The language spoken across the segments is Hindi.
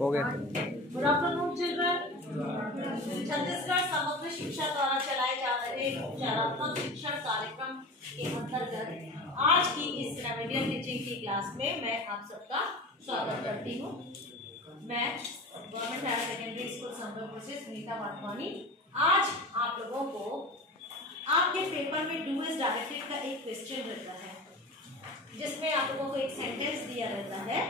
हो गया। Good afternoon children. छत्तीसगढ़ समग्र शिक्षा द्वारा चलाए जा रहे उपचारात्मक शिक्षण कार्यक्रम के अंतर्गत आज की इस रेमेडियल टीचिंग की क्लास में मैं आप सबका स्वागत करती हूँ। मैं government higher secondary school Sambalpur से सुनीता वाधवानी। आज आप लोगों को आपके पेपर में डू इज डायरेक्टेड का एक क्वेश्चन रहता है, जिसमें आप लोगों को एक सेंटेंस दिया रहता है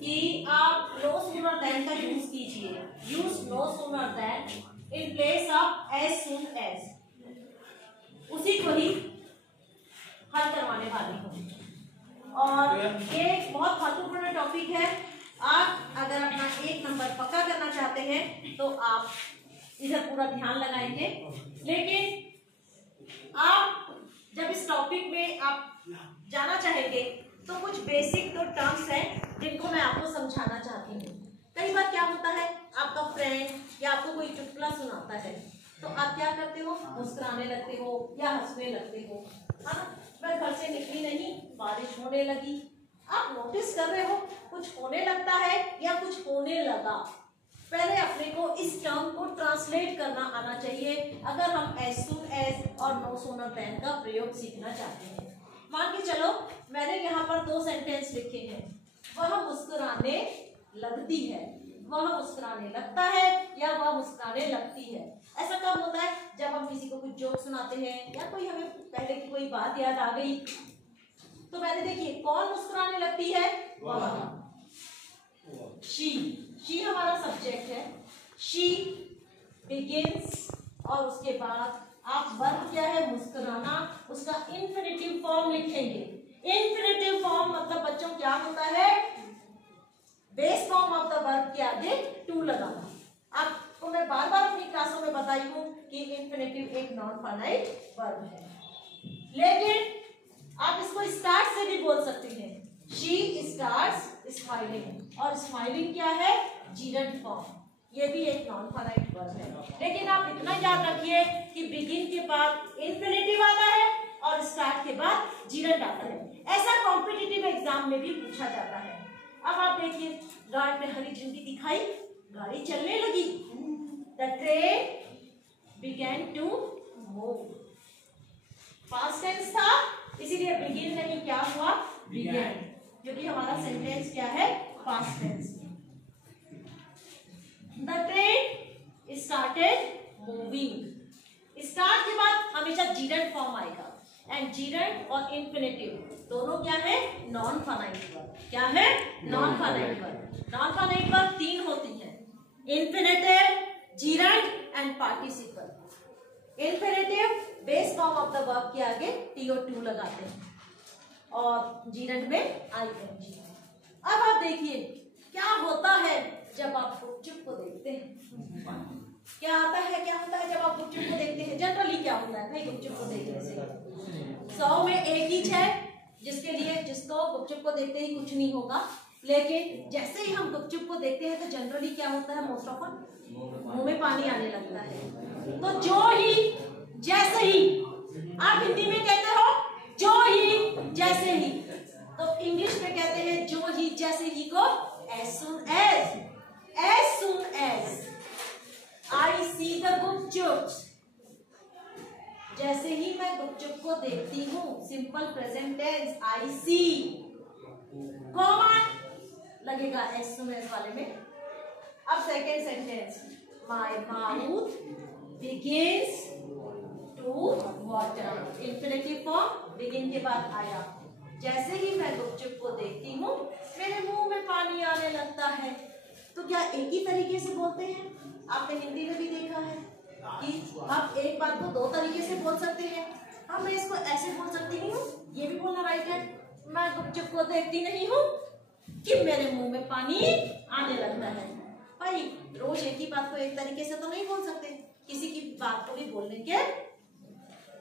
कि आप नो सूनर देन का यूज कीजिए। Use no sooner than in place of as soon as. उसी को ही हल करवाने वाली हूँ और ये एक बहुत महत्वपूर्ण टॉपिक है। आप अगर अपना 1 नंबर पक्का करना चाहते हैं तो आप इधर पूरा ध्यान लगाएंगे, लेकिन आप जब इस टॉपिक में आप जाना चाहेंगे तो कुछ बेसिक तो टर्म्स हैं जिनको मैं आपको समझाना चाहती हूँ। कई बार क्या होता है, आपका फ्रेंड या आपको कोई चुटकुला सुनाता है तो आप क्या करते हो, मुस्कुराने लगते हो या हंसने लगते हो, है ना। मैं घर से निकली नहीं, बारिश होने लगी। आप नोटिस कर रहे हो कुछ होने लगता है या कुछ होने लगा। पहले अपने को इस टर्म को ट्रांसलेट करना आना चाहिए अगर हम एज सून एज और नो सूनर देन का प्रयोग सीखना चाहते हैं। मान के चलो मैंने यहाँ पर 2 सेंटेंस लिखे हैं। वह मुस्कुराने लगती है, वह मुस्कुराने लगता है या वह मुस्कुराने लगती है। ऐसा कब होता है, जब हम किसी को कुछ जोक सुनाते हैं या कोई हमें पहले की कोई बात याद आ गई। तो पहले देखिए कौन मुस्कुराने लगती है, वह। शी हमारा सब्जेक्ट है। शी बिगिंस और उसके बाद आप वर्ब क्या है, मुस्कुराना, उसका इंफिनिटिव फॉर्म लिखेंगे। इंफिनिटिव फॉर्म मतलब बच्चों क्या होता है, base form of the verb के आगे टू लगाना। आपको मैं बार बार अपनी क्लासों में बताई हूं कि इंफिनिटिव एक नॉन फाइनाइट वर्ब है, लेकिन आप इसको स्टार्ट से भी बोल सकते हैं। शी स्टार्ट्स स्माइलिंग, और स्माइलिंग क्या है, जीरंट फॉर्म, ये भी एक नॉन फाइनाइट वर्ब है। लेकिन आप इतना याद रखिए कि बिगिन के बाद इंफिनिटिव आता है और स्टार्ट के बाद जीरंट आता है। ऐसा कॉम्पिटिटिव एग्जाम में भी पूछा जाता है। अब आप देखिए, गार्ड ने हरी झंडी दिखाई, गाड़ी चलने लगी। The train began to move. Past tense था, इसीलिए बिगिन नहीं, क्या हुआ, बिगेन, क्योंकि हमारा सेंटेंस क्या है, past tense. The train started moving. Start के बाद हमेशा जीरंट फॉर्म आएगा, एंड जीरंट और इंफिनिटिव दोनों क्या है, नॉन फाइनाइट वर्ब। क्या है, non finite verb. Non finite verb 3 होती है, infinitive, gerund and participle. Infinitive base form of the verb के आगे TO2 लगाते हैं और जीरंट में ING। अब आप देखिए क्या होता है जब आप गुपचुप को देखते हैं। क्या आता है, क्या होता है जब आप गुपचुप को देखते हैं। जनरली क्या होता है भाई, गुपचुप को देखने से 100 में 1 ही है जिसको गुपचुप को देखते ही कुछ नहीं होगा। लेकिन जैसे ही हम गुपचुप को देखते हैं तो जनरली क्या होता है, मोस्ट ऑफ मुंह में पानी आने लगता है। तो जो ही जैसे ही, आप हिंदी में कहते हो जो ही जैसे ही, तो इंग्लिश में कहते हैं जो ही जैसे ही को as soon as I see the गुपचुप। जैसे ही मैं गुपचुप को देखती हूँ, simple present tense, I see, comma लगेगा as soon as वाले में। अब second sentence, my mouth begins to water। Infinitive form begin के बाद आया। जैसे ही मैं गुपचुप को देखती हूँ मेरे मुंह में पानी आने लगता है। तो क्या एक ही तरीके से बोलते हैं? आपने हिंदी में भी देखा है कि आप एक बात को 2 तरीके से बोल सकते हैं। हाँ, मैं इसको ऐसे बोल सकती नहीं हूँ, ये भी बोलना राइट है। मैं गुपचुप को देखती नहीं हूँ कि मेरे मुंह में पानी आने लगता है। भाई रोज एक ही बात को एक तरीके से तो नहीं बोल सकते, किसी की बात को भी बोलने के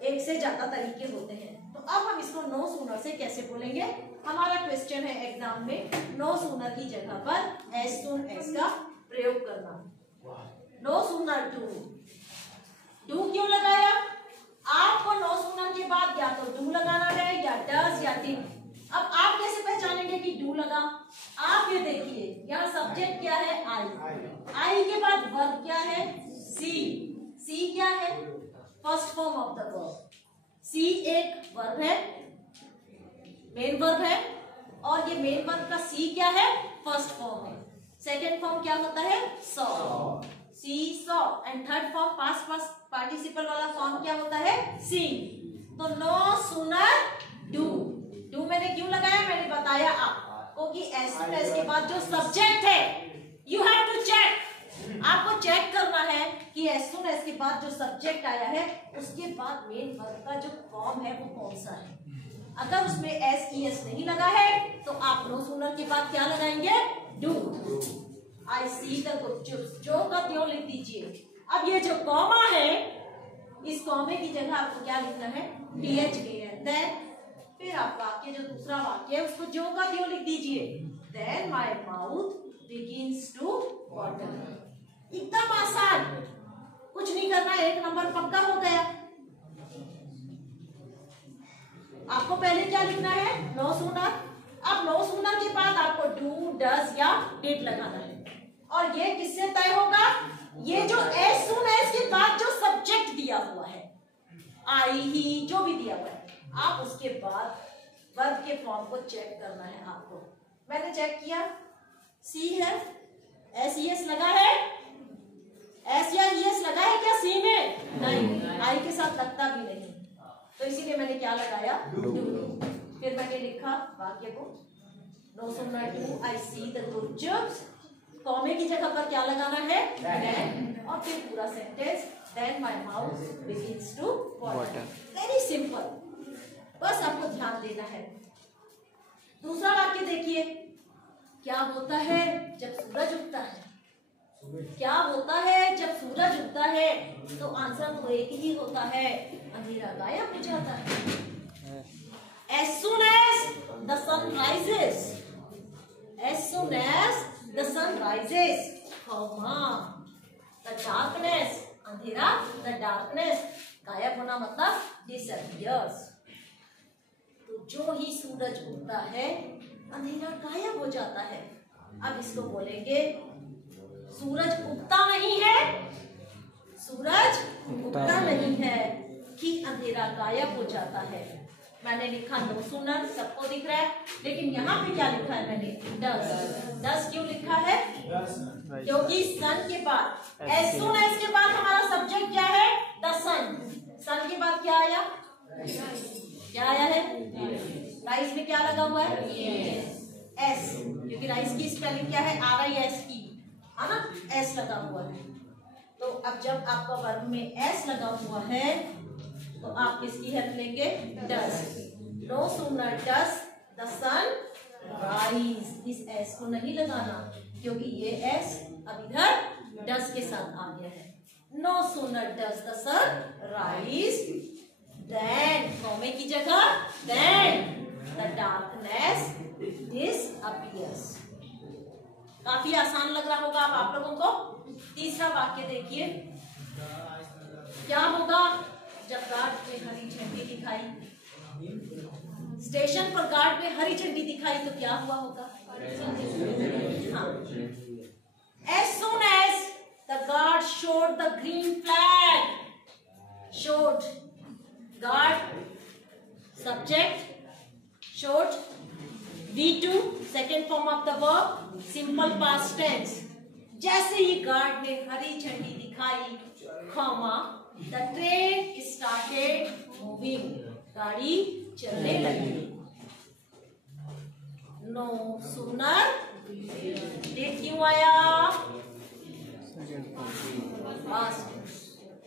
1 से ज्यादा तरीके होते हैं। तो अब हम इसको नो सूनर से कैसे बोलेंगे। हमारा क्वेश्चन है एग्जाम में, नो सूनर की जगह पर एज सून एज का प्रयोग करना। नो सूनर डू क्यों लगाया? आपको नो सूनर के बाद या तो डू लगाना है या डज या डिड। अब आप कैसे पहचानेंगे कि डू लगा? आप ये देखिए यहाँ सब्जेक्ट क्या है, आई के बाद वर्ब क्या है? सी। सी क्या है? First form of the verb. C एक वर्ब है, मेन वर्ब है, और ये मेन वर्ब का सी क्या है? फर्स्ट फॉर्म है। सेकेंड फॉर्म क्या होता है? Saw. See saw. And third form past participle वाला फॉर्म क्या होता है? सी। तो नो सूनर डू। डू मैंने क्यों लगाया? मैंने बताया आपको कि एस के बाद जो सब्जेक्ट है यू हैव टू चेक। आपको चेक करना है कि एस सुन एस के बाद जो सब्जेक्ट आया है उसके बाद मेन वर्ब का जो फॉर्म है वो कौन सा है। अगर उसमें एस ई एस नहीं लगा है तो आप नो सूनर के बाद क्या लगाएंगे? डू। आई सी द गुपचुप। जो का त्यों लिख दीजिए। अब ये जो कॉमा है, इस कॉमे की जगह आपको क्या लिखना है? THAN। देन फिर आप वाक्य जो दूसरा वाक्य है उसको जो का त्यों लिख दीजिए। Then my mouth begins to water. एकदम आसान, कुछ नहीं करना, एक नंबर पक्का हो गया। आपको पहले क्या लिखना है? No sooner. अब नो सूनर के बाद आपको डू, डज या डिड लगाना है। और ये किससे तय होगा? ये जो एस सुन एस के बाद जो सब्जेक्ट दिया हुआ है, आई ही जो भी दिया हुआ है, आप उसके बाद वर्ब के फॉर्म को चेक करना है आपको। मैंने चेक किया, सी है, एस ई एस लगा है, एस या ई एस लगा है क्या सी में? नहीं, आई के साथ लगता भी नहीं, तो इसीलिए मैंने क्या लगाया? डू। फिर मैंने लिखा वाक्य को, no sooner do I see the gupchups. Comma की जगह पर क्या लगाना है? देन। और फिर पूरा sentence, then my mouth begins to water. Very simple, बस आपको ध्यान देना है। दूसरा वाक्य देखिए, क्या होता है जब सूरज उगता है? क्या होता है जब सूरज उगता है? तो आंसर तो एक ही होता है, अंधेरा गायब हो जाता है। As soon as the sun rises, as soon as the sun rises, the darkness, अंधेरा, the darkness, गायब होना मतलब disappears। तो जो ही सूरज उगता है अंधेरा गायब हो जाता है। अब इसको बोलेंगे सूरज उगता नहीं है, सूरज उगता नहीं है कि अंधेरा गायब हो जाता है। मैंने लिखा नो सूनर, सबको दिख रहा है, लेकिन यहाँ पे क्या लिखा है मैंने? डस। डस क्यों लिखा है? क्योंकि सन के बाद एज सून एज के बाद हमारा सब्जेक्ट क्या है? द सन। सन के बाद क्या आया? क्या आया है? राइस में क्या लगा हुआ है? एस, क्योंकि राइस की स्पेलिंग क्या है? RISE, है ना? एस लगा हुआ है। तो अब जब आपका वर्ब में एस लगा हुआ है तो आप किसकी हेल्प लेंगे? Does. No sooner does the sun rise. इस एस को नहीं लगाना क्योंकि ये एस अब इधर डस के साथ आ गया है। No sooner does the sun rise then, comma की जगह देन, द डार्कनेस डिसअपियर्स। काफी आसान लग रहा होगा अब आप लोगों को। तीसरा वाक्य देखिए, क्या होगा जब गार्ड में हरी झंडी दिखाई? स्टेशन पर गार्ड में हरी झंडी दिखाई तो क्या हुआ होगा? हाँ, as soon as the guard showed the green flag, showed guard subject, showed V2 second form of the verb, simple past tense। जैसे ही गार्ड ने हरी झंडी दिखाई, comma, the train started moving, गाड़ी चलने लगी। नो सूनर डिड क्यों आया?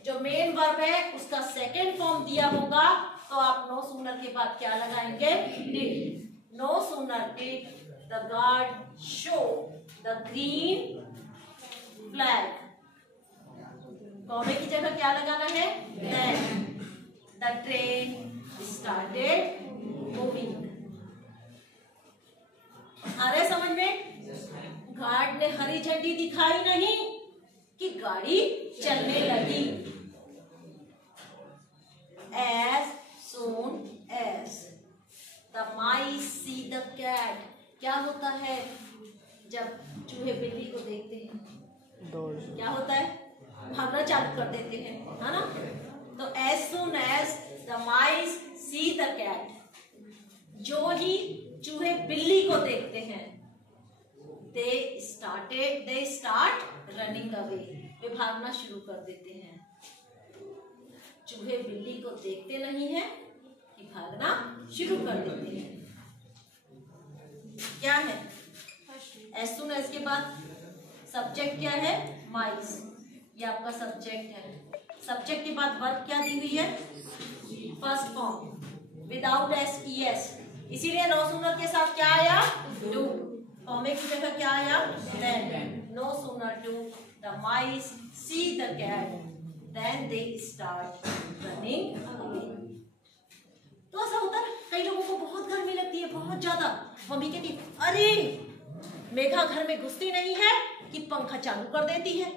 जो मेन वर्ब है उसका सेकेंड फॉर्म दिया होगा तो आप नो सूनर के बाद क्या लगाएंगे? Did. No sooner did the guard show the green flag. Comma की जगह क्या लगाना है? Then the train started moving. आ रहे समझ में? गार्ड ने हरी झंडी दिखाई नहीं कि गाड़ी चलने लगी। As soon as the mice see the cat, क्या होता है जब चूहे बिल्ली को देखते हैं? स्टार्ट कर देते हैं, है ना। तो as soon as the mice see the cat, जो ही चूहे बिल्ली को देखते हैं, they start running away, वे भागना शुरू कर देते हैं। चूहे बिल्ली को देखते नहीं है कि भागना शुरू कर देते हैं। क्या है as soon as के बाद सब्जेक्ट क्या है, माइस, ये आपका सब्जेक्ट है। सब्जेक्ट के बाद वर्ब क्या दी हुई है, first form without S E S, इसीलिए नो सूनर के साथ क्या आया, डू। कॉमे की जगह क्या आया, then. No sooner do the mice see the cat than they start running away. तो ऐसा होता है, कई लोगों को बहुत गर्मी लगती है, बहुत ज्यादा। मम्मी कहती अरे मेघा घर में घुसती नहीं है कि पंखा चालू कर देती है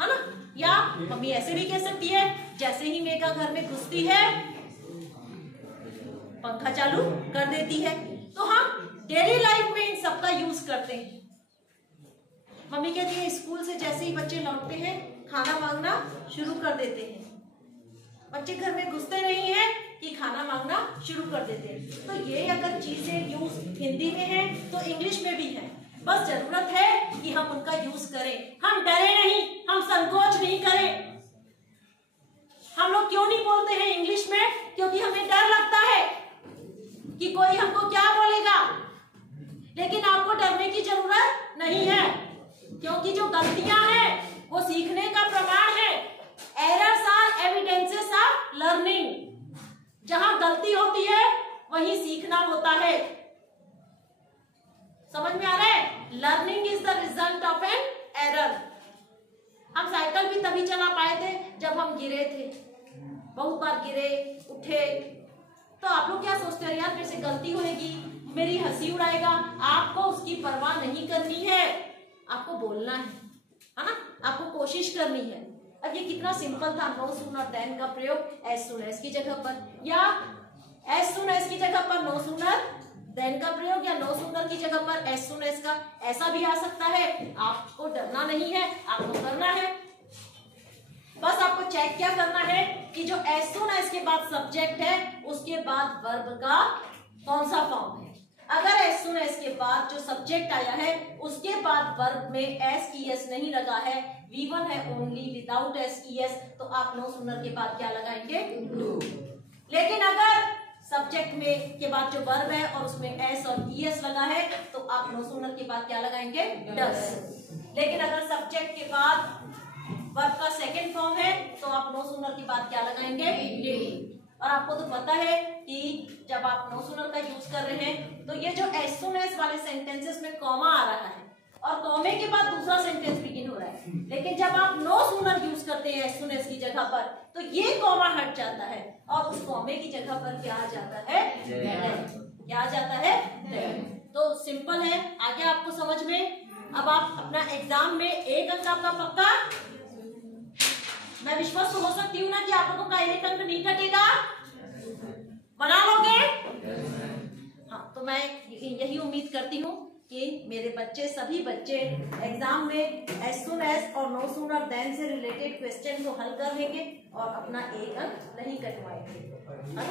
ना। या मम्मी ऐसे भी कह सकती है, जैसे ही मेघा घर में घुसती है पंखा चालू कर देती है। तो हम डेली लाइफ में इन सबका यूज करते हैं। मम्मी कहती है स्कूल से जैसे ही बच्चे लौटते हैं खाना मांगना शुरू कर देते हैं। बच्चे घर में घुसते नहीं है कि खाना मांगना शुरू कर देते हैं। तो ये अगर चीजें यूज हिंदी में है तो इंग्लिश में भी है, बस जरूरत है कि हम उनका यूज करें। हम डरे नहीं, हम संकोच नहीं करें। हम लोग क्यों नहीं बोलते हैं इंग्लिश में, क्योंकि हमें डर लगता है कि कोई हमको क्या बोलेगा। लेकिन आपको डरने की जरूरत नहीं है, क्योंकि जो गलतियां हैं वो सीखने का प्रमाण है। Errors are evidences of learning. जहां गलती होती है वहीं सीखना होता है। समझ में आ रहा है? Learning is the result of an error. हम साइकिल भी तभी चला पाए थे जब हम गिरे थे, बहुत बार गिरे उठे। तो आप लोग क्या सोचते हैं, यार मेरे से गलती होगी, मेरी हंसी उड़ाएगा। आपको उसकी परवाह नहीं करनी है, आपको बोलना है ना, आपको कोशिश करनी है। अब ये कितना सिंपल था, नो सूनर देन का प्रयोग एज सून एज की जगह पर, या एज सून एज की जगह पर नो सूनर देन का प्रयोग, या नो सूनर की जगह पर एज सून एज का, ऐसा भी आ सकता है। आपको डरना नहीं है, आपको करना है। बस आपको चेक क्या करना है कि जो एज सून एज के बाद सब्जेक्ट है उसके बाद वर्ब का कौन सा फॉर्म है। अगर एज सून एज के बाद जो सब्जेक्ट आया है उसके बाद वर्ब में एस ई एस नहीं लगा है, V1 है only without S E S, तो आप नो सूनर के बाद क्या लगाएंगे, डू। लेकिन अगर सब्जेक्ट में के बाद जो वर्ब है और उसमें एस और ई एस लगा है तो आप नो सूनर के बाद क्या लगाएंगे, डस। लेकिन अगर सब्जेक्ट के बाद वर्ब का सेकंड फॉर्म है तो आप नो सूनर के बाद क्या लगाएंगे, डिड। और आपको तो पता है कि जब आप नो सूनर का यूज कर रहे हैं तो ये जो एज सून एज वाले सेंटेंसेस में कॉमा आ रहा है और कॉमे के बाद दूसरा सेंटेंस बिगिन हो रहा है। लेकिन जब आप नो सूनर यूज करते हैं एज सून एज की जगह पर तो ये कॉमा हट जाता है और उस कॉमे की जगह पर क्या आ जाता है, क्या आ जाता है, तो सिंपल है। आगे आपको समझ में। अब आप अपना एग्जाम में 1 अंक आपका पक्का, मैं विश्वास तो हो सकती हूँ ना कि आप लोगों का 1 अंक नहीं कटेगा, बना लोगे। हाँ, तो मैं यही उम्मीद करती हूँ कि मेरे बच्चे, सभी बच्चे एग्जाम में एज सून एज और नो सूनर देन से रिलेटेड क्वेश्चन को हल कर लेंगे और अपना 1 अंक नहीं कटवाएंगे, है ना।